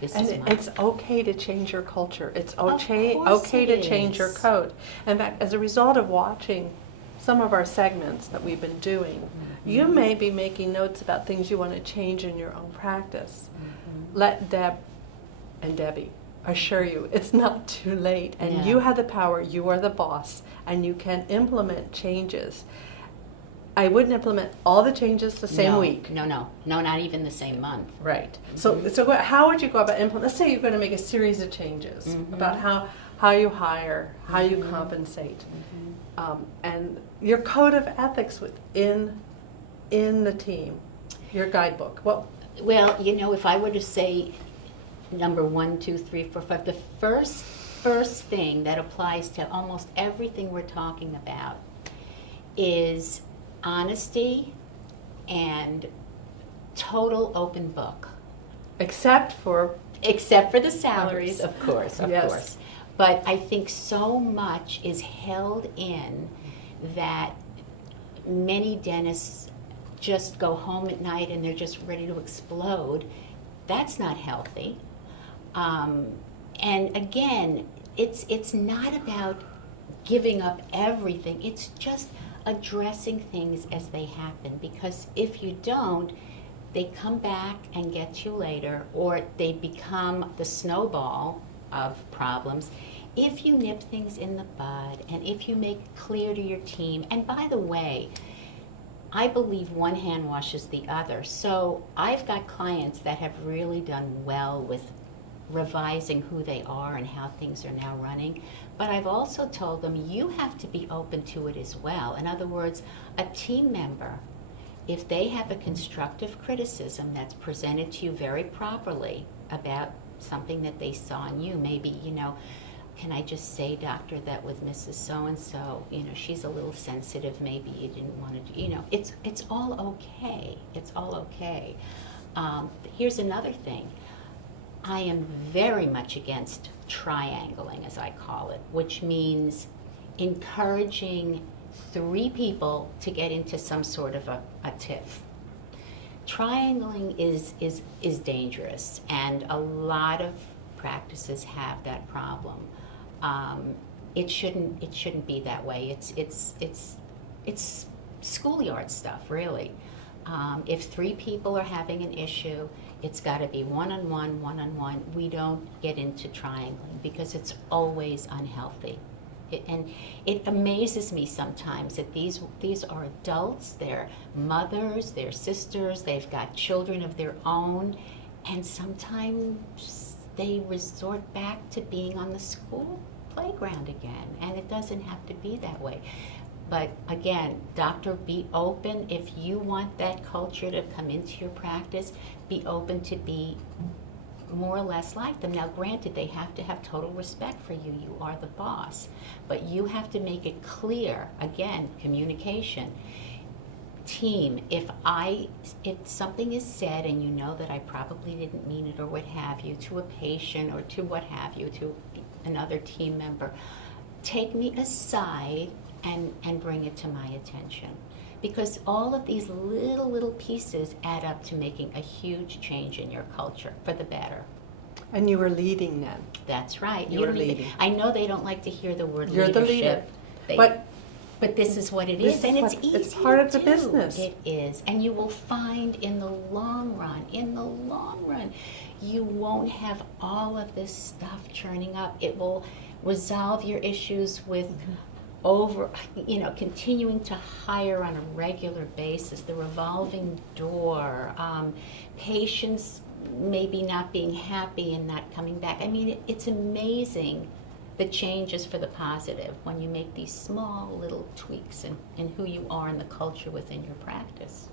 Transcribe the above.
This And is my it's okay to change your culture. It's course okay it to change your is. code. In fact, as a result of watching some of our segments that we've been doing, you may be making notes about things you want to change in your own practice. Let Deb and Debbie assure you it's not too late, and No. you have the power. You are the boss, and you can implement changes. I wouldn't implement all the changes the same No, week. No, not even the same month. Right. So how would you go about implement? Let's say you're going to make a series of changes about how you hire, how you compensate, and your code of ethics within the team, your guidebook. Well, if I were to say number 1, 2, 3, 4, 5, the first thing that applies to almost everything we're talking about is honesty and total open book. Except for the salaries, of course, of Yes. course. But I think so much is held in that many dentists just go home at night and they're just ready to explode. That's not healthy. And again, it's not about giving up everything. It's just addressing things as they happen, because if you don't, they come back and get you later, or they become the snowball of problems. If you nip things in the bud, and if you make it clear to your team, and by the way, I believe one hand washes the other. So I've got clients that have really done well with revising who they are and how things are now running. But I've also told them you have to be open to it as well. In other words, a team member, if they have a constructive criticism that's presented to you very properly about something that they saw in you, maybe, can I just say, doctor, that with Mrs. So-and-so, she's a little sensitive, maybe you didn't want to, it's all okay. It's all okay. Here's another thing. I am very much against triangling, as I call it, which means encouraging 3 people to get into some sort of a tiff. Triangling is dangerous, and a lot of practices have that problem. It shouldn't be that way. It's schoolyard stuff, really. If 3 people are having an issue, it's got to be one-on-one. We don't get into triangling because it's always unhealthy. And it amazes me sometimes that these are adults, they're mothers, they're sisters, they've got children of their own, and sometimes they resort back to being on the school playground again, and it doesn't have to be that way. But again, doctor, be open. If you want that culture to come into your practice, be open to be more or less like them. Now, granted, they have to have total respect for you. You are the boss. But you have to make it clear, again, communication. Team, if something is said and you know that I probably didn't mean it or what have you, to a patient or to what have you, to another team member, take me aside and bring it to my attention. Because all of these little pieces add up to making a huge change in your culture for the better. And you were leading then. That's right. You were leading. I know they don't like to hear the word You're leadership. the leader. But this is what it This is, and is it's what- easy it's part of the to business. It is, and you will find in the long run, you won't have all of this stuff churning up. It will resolve your issues with continuing to hire on a regular basis, the revolving door, patients maybe not being happy and not coming back. I mean, it's amazing the changes for the positive when you make these small little tweaks in who you are and the culture within your practice.